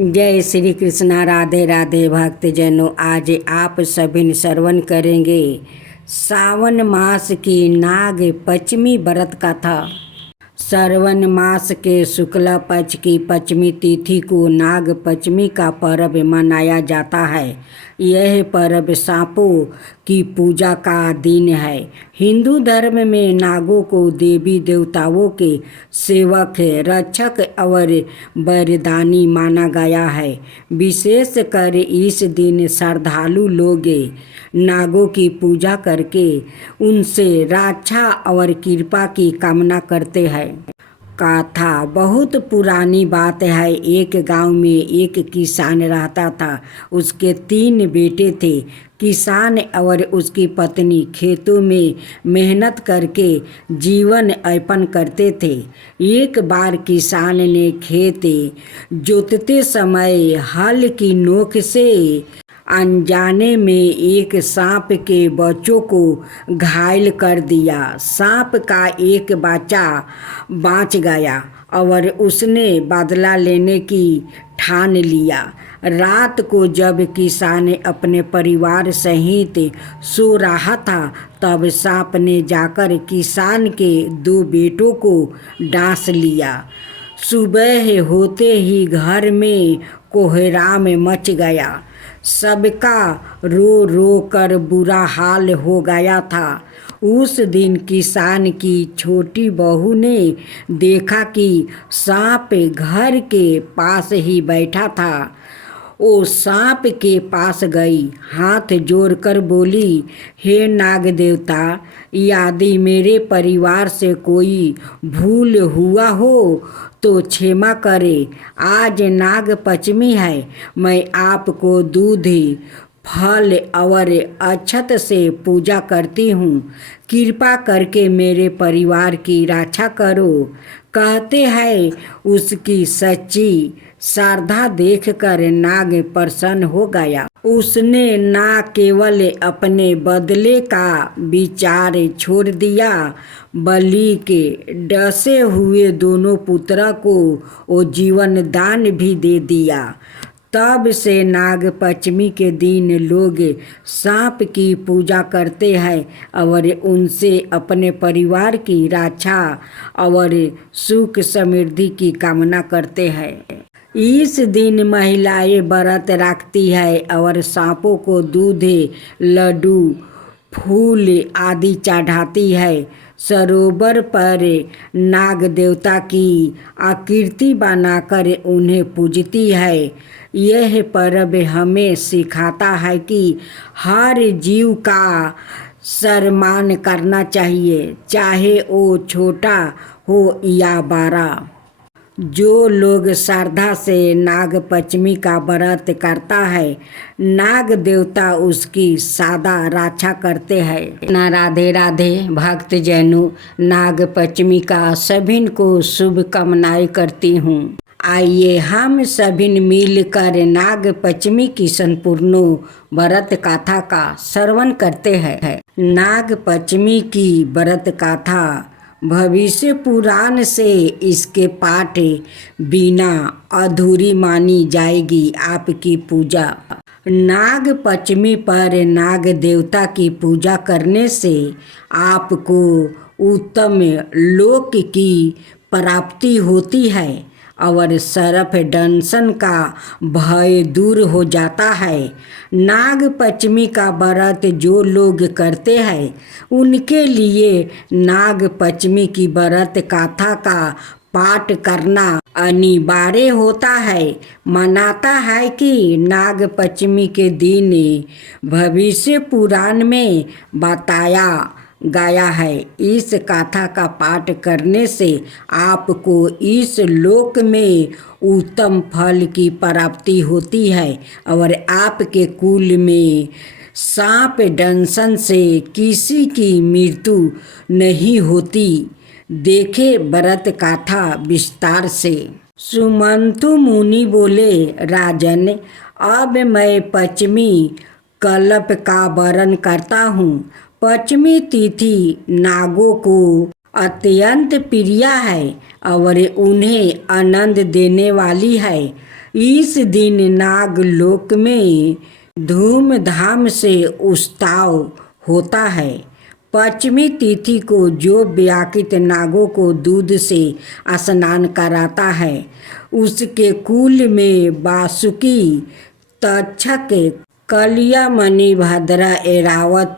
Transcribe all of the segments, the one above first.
जय श्री कृष्णा। राधे राधे भक्तजनों, आज आप सभी श्रवण करेंगे सावन मास की नाग पंचमी व्रत कथा। श्रावण मास के शुक्ल पक्ष की पंचमी तिथि को नाग पंचमी का पर्व मनाया जाता है। यह पर्व सांपों की पूजा का दिन है। हिंदू धर्म में नागों को देवी देवताओं के सेवक, रक्षक और वरदानी माना गया है। विशेषकर इस दिन श्रद्धालु लोग नागों की पूजा करके उनसे रक्षा और कृपा की कामना करते हैं। कथा बहुत पुरानी बात है। एक गांव में एक किसान रहता था। उसके 3 बेटे थे। किसान और उसकी पत्नी खेतों में मेहनत करके जीवन यापन करते थे। एक बार किसान ने खेत जोतते समय हल की नोक से अनजाने में एक सांप के बच्चों को घायल कर दिया। सांप का एक बच्चा बच गया और उसने बदला लेने की ठान लिया। रात को जब किसान अपने परिवार सहित सो रहा था, तब सांप ने जाकर किसान के 2 बेटों को डांस लिया। सुबह होते ही घर में कोहराम मच गया। सबका रो रो कर बुरा हाल हो गया था। उस दिन किसान की छोटी बहू ने देखा कि सांप घर के पास ही बैठा था। वो सांप के पास गई, हाथ जोड़कर बोली, हे नाग देवता, यदि मेरे परिवार से कोई भूल हुआ हो तो क्षमा करे। आज नाग पंचमी है। मैं आपको दूध, फल और अक्षत से पूजा करती हूँ। कृपा करके मेरे परिवार की रक्षा करो। कहते हैं उसकी सच्ची श्रद्धा देखकर नाग प्रसन्न हो गया। उसने न केवल अपने बदले का विचार छोड़ दिया, बलि के डसे हुए दोनों पुत्रों को वो जीवन दान भी दे दिया। तब से नाग पंचमी के दिन लोग सांप की पूजा करते हैं और उनसे अपने परिवार की रक्षा और सुख समृद्धि की कामना करते हैं। इस दिन महिलाएं व्रत रखती है और सांपों को दूध, लड्डू, फूल आदि चढ़ाती है। सरोवर पर नाग देवता की आकृति बनाकर उन्हें पूजती है। यह पर्व हमें सिखाता है कि हर जीव का सम्मान करना चाहिए, चाहे वो छोटा हो या बड़ा। जो लोग श्रद्धा से नाग पंचमी का व्रत करता है, नाग देवता उसकी सदा रक्षा करते हैं। ना राधे राधे भक्तजनों, नाग पंचमी का सभी को शुभकामनाएं करती हूँ। आइए हम सभी मिलकर नाग पंचमी की संपूर्ण व्रत कथा का श्रवण करते हैं। नाग पंचमी की व्रत कथा भविष्य पुराण से इसके पाठ बिना अधूरी मानी जाएगी। आपकी पूजा नाग पंचमी पर नाग देवता की पूजा करने से आपको उत्तम लोक की प्राप्ति होती है और सर्प दंशन का भय दूर हो जाता है। नाग पंचमी का व्रत जो लोग करते हैं, उनके लिए नाग पंचमी की व्रत कथा का पाठ करना अनिवार्य होता है। मानता है कि नाग पंचमी के दिन भविष्य पुराण में बताया गया है। इस कथा का पाठ करने से आपको इस लोक में उत्तम फल की प्राप्ति होती है और आपके कुल में सांप दंशन से किसी की मृत्यु नहीं होती। देखे व्रत कथा विस्तार से। सुमंतु मुनि बोले, राजन, अब मैं पंचमी कल्प का वर्णन करता हूँ। पंचमी तिथि नागों को अत्यंत प्रिय है और उन्हें आनंद देने वाली है। इस दिन नागलोक में धूमधाम से उत्सव होता है। पश्चिमी तिथि को जो व्याकृत नागों को दूध से स्नान कराता है, उसके कुल में वासुकी, तक्षक, कलियामणि, भद्रा, ऐरावत,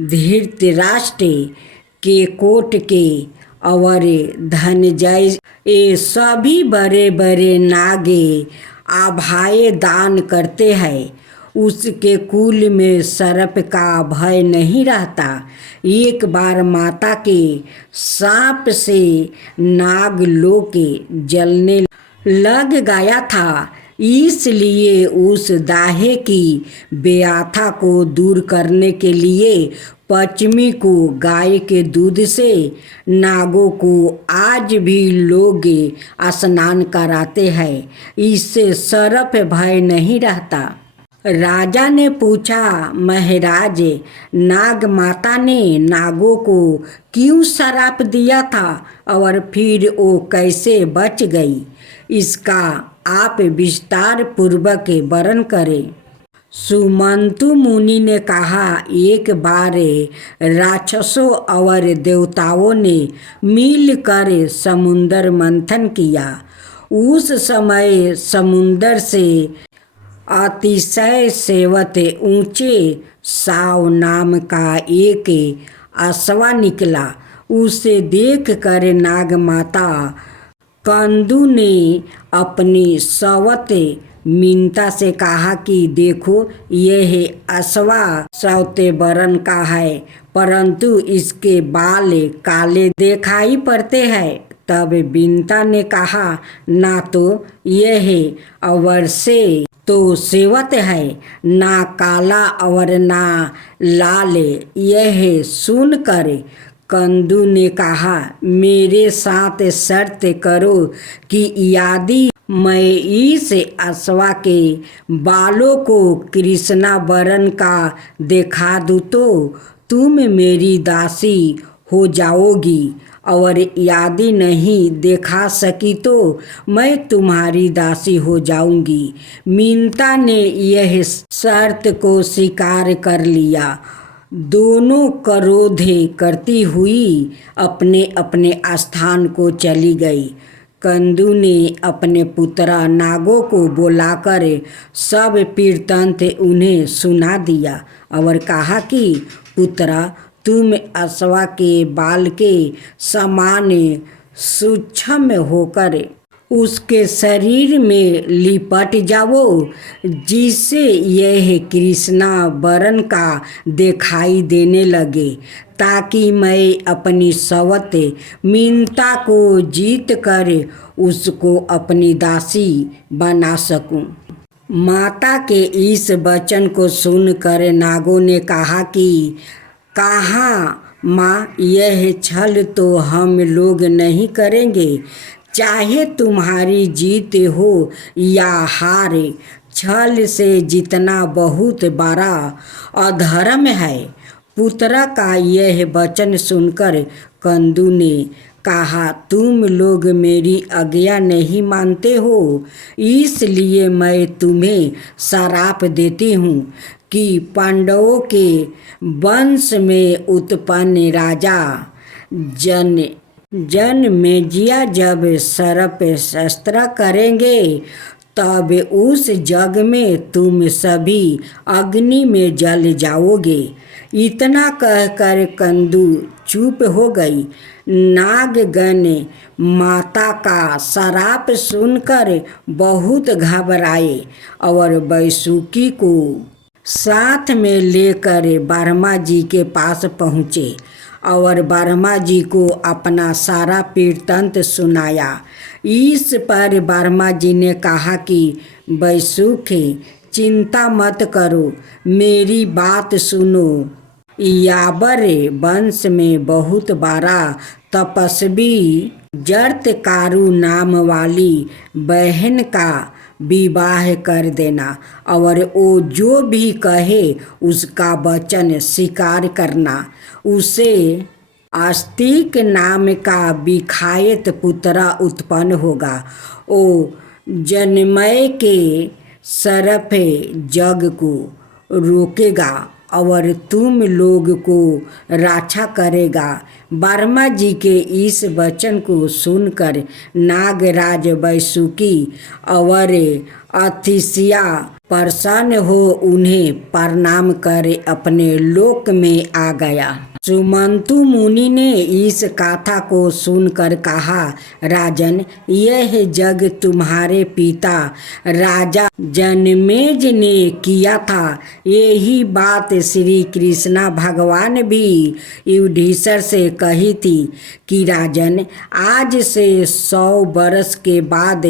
धृतराष्ट्र, केकोट के और धनंजय, ये सभी बड़े बड़े नागे आभाए दान करते हैं। उसके कुल में सर्प का भय नहीं रहता। एक बार माता के सांप से नागलोक जलने लग गया था, इसलिए उस दाहे की व्याथा को दूर करने के लिए पश्चिमी को गाय के दूध से नागों को आज भी लोग स्नान कराते हैं। इससे सर्प भय नहीं रहता। राजा ने पूछा, महाराज, नाग माता ने नागों को क्यों श्राप दिया था और फिर वो कैसे बच गई? इसका आप विस्तार पूर्वक वर्णन करें। सुमंतु मुनि ने कहा, एक बार राक्षसों और देवताओं ने मिलकर समुद्र मंथन किया। उस समय समुद्र से अतिशय सेवत ऊंचे साव नाम का एक अश्वा निकला। उसे देख कर नाग माता कंदु ने अपनी सवत मीनता से कहा कि देखो, यह अश्वा सौते वर्ण का है, परंतु इसके बाल काले दिखाई पड़ते हैं। तब बिनता ने कहा, ना तो यह अवश्य तो सेवत है, ना काला और ना लाल। यह सुनकर कंदु ने कहा, मेरे साथ शर्त करो कि यदि मैं इस अश्वा के बालों को कृष्णा वर्ण का दिखा दूँ तो तुम मेरी दासी हो जाओगी, और यदि नहीं दिखा सकी तो मैं तुम्हारी दासी हो जाऊंगी। मीनता ने यह शर्त को स्वीकार कर लिया। दोनों क्रोध करती हुई अपने अपने स्थान को चली गई। कंदु ने अपने पुत्र नागों को बुलाकर सब वृत्तांत उन्हें सुना दिया और कहा कि पुत्रा, तुम अश्वा के बाल के समान सूक्ष्म होकर उसके शरीर में लिपट जाओ, जिससे यह कृष्णा वर्ण का दिखाई देने लगे, ताकि मैं अपनी सवत मीनता को जीत कर उसको अपनी दासी बना सकूं। माता के इस वचन को सुनकर नागों ने कहा कि कहाँ माँ, यह छल तो हम लोग नहीं करेंगे, चाहे तुम्हारी जीत हो या हार। छल से जितना बहुत बड़ा अधर्म है। पुत्र का यह वचन सुनकर कंदु ने कहा, तुम लोग मेरी आज्ञा नहीं मानते हो, इसलिए मैं तुम्हें श्राप देती हूँ कि पांडवों के वंश में उत्पन्न राजा जनमेजय जब सर्प शस्त्र करेंगे, तब उस जग में तुम सभी अग्नि में जल जाओगे। इतना कहकर कंदु चुप हो गई। नागगण माता का श्राप सुनकर बहुत घबराए और वैसुकी को साथ में लेकर ब्रह्मा जी के पास पहुँचे और ब्रह्मा जी को अपना सारा वृत्तांत सुनाया। इस पर ब्रह्मा जी ने कहा कि वैसुखी, चिंता मत करो, मेरी बात सुनो। याबर वंश में बहुत बड़ा तपस्वी जरत्कारु नाम वाली बहन का विवाह कर देना, और वो जो भी कहे उसका वचन स्वीकार करना। उसे आस्तिक नाम का विखायत पुत्र उत्पन्न होगा। वो जन्मय के सरफ जग को रोकेगा और तुम लोग को रक्षा करेगा। ब्रह्मा जी के इस वचन को सुनकर नागराज वैसुकी और अतिशिया प्रसन्न हो उन्हें प्रणाम कर अपने लोक में आ गया। सुमंतु मुनि ने इस कथा को सुनकर कहा, राजन, यह जग तुम्हारे पिता राजा जनमेज ने किया था। यही बात श्री कृष्ण भगवान भी युधिष्ठिर से कही थी कि राजन, आज से 100 वर्ष के बाद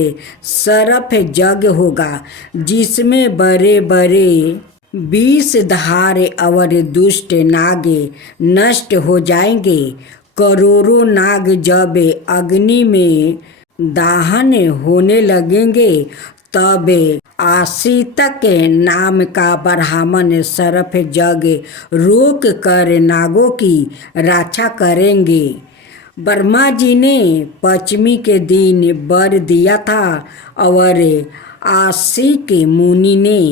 सरफ जग होगा जिसमें बड़े बड़े 20 धार और दुष्ट नाग नष्ट हो जाएंगे। करोड़ों नाग जब अग्नि में दाहन होने लगेंगे तब आशितक नाम का ब्राह्मण सरफ जग रोक कर नागों की रक्षा करेंगे। ब्रह्मा जी ने पश्चिमी के दिन वर दिया था और आशिक मुनि ने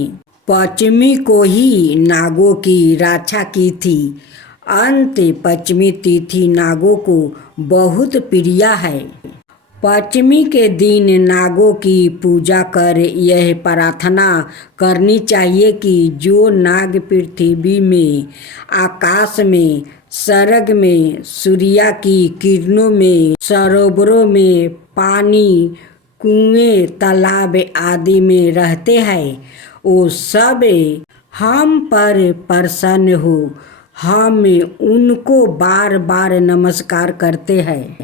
पश्चिमी को ही नागों की रक्षा की थी। अंत पश्चिमी तिथि नागों को बहुत प्रिय है। पश्चिमी के दिन नागों की पूजा कर यह प्रार्थना करनी चाहिए कि जो नाग पृथ्वी में, आकाश में, स्वर्ग में, सूर्य की किरणों में, सरोवरों में, पानी, कुएं, तालाब आदि में रहते हैं, वो सब हम पर प्रसन्न हो। हम उनको बार बार नमस्कार करते हैं।